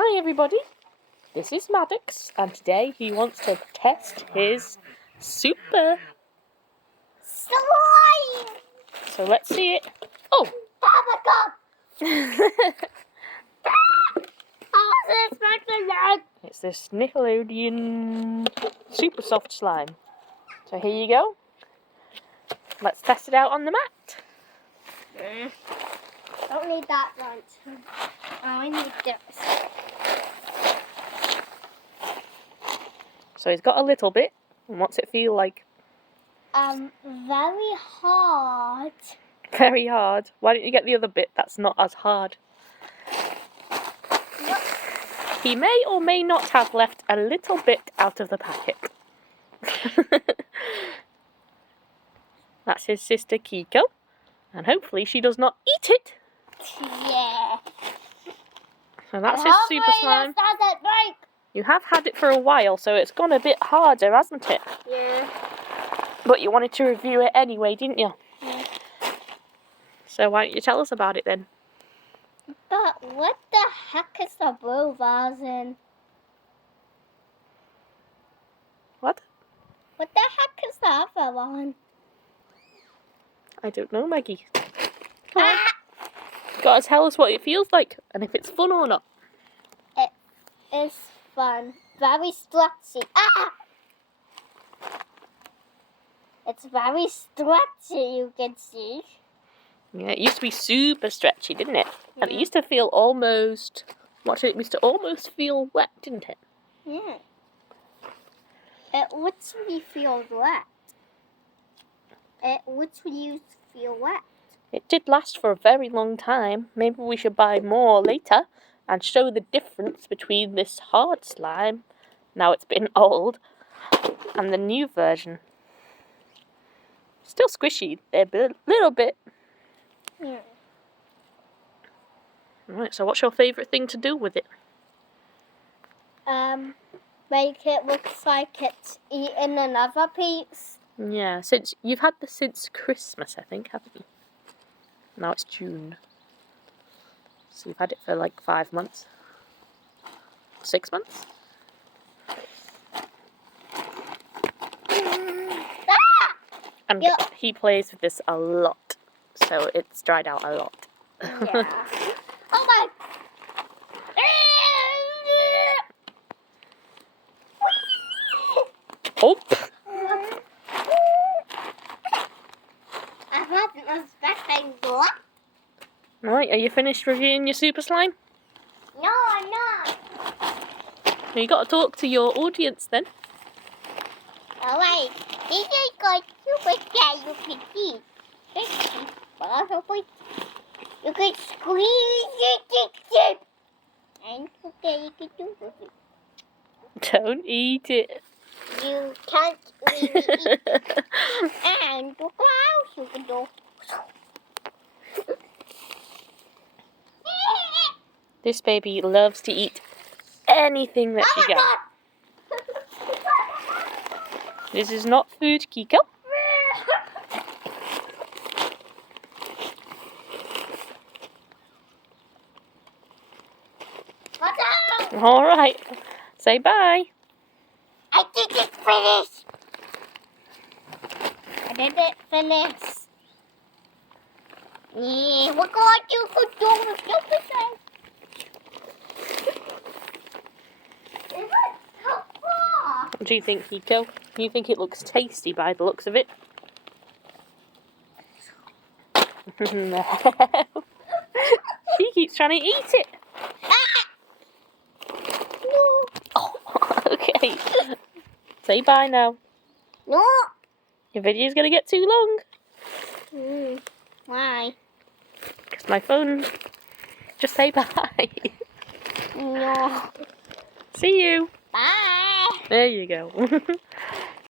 Hi everybody, this is Maddox, and today he wants to test his super slime. So let's see it. Oh! It's this Nickelodeon super soft slime. So here you go. Let's test it out on the mat. Don't need that one. I need this. So he's got a little bit. And what's it feel like? Very hard. Very hard. Why don't you get the other bit that's not as hard? What? He may or may not have left a little bit out of the packet. That's his sister Kiko. And hopefully she does not eat it. Yeah. So that's his super slime. You have had it for a while, so it's gone a bit harder, hasn't it? Yeah. But you wanted to review it anyway, didn't you? Yeah. So why don't you tell us about it then? But what the heck is the blue version? What? What the heck is the other one? I don't know, Maggie. Come on. Gotta tell us what it feels like and if it's fun or not. It is fun. Very stretchy. It's very stretchy, you can see. Yeah, it used to be super stretchy, didn't it? Yeah. And it used to feel almost... It used to almost feel wet, didn't it? Yeah. It literally feels wet. It literally feels wet. It did last for a very long time. Maybe we should buy more later and show the difference between this hard slime, now it's been old, and the new version. Still squishy, a little bit. Yeah. Right, so what's your favourite thing to do with it? Make it look like it's eating another piece. Yeah, you've had this since Christmas, I think, haven't you? Now it's June. So you've had it for like 5 months. 6 months? And yep. He plays with this a lot, so it's dried out a lot. Yeah. Oh my! Oh! I wasn't expecting that. Right, are you finished reviewing your super slime? No, I'm not. You got to talk to your audience then. Alright, this is called super slime. You can see. You can squeeze it. And okay, you can do it. Don't eat it. You can't really eat it. And look how else you can do. This baby loves to eat anything that she gets. This is not food, Kiko. All right. Say bye. I didn't finish. I didn't finish. Yeah, we're going to do the stupid thing. What do you think, Kiko? Do you think it looks tasty by the looks of it? No. She keeps trying to eat it. No. Oh, okay. Say bye now. No. Your video's going to get too long. Why? Because my phone... Just say bye. No. See you. Bye. There you go.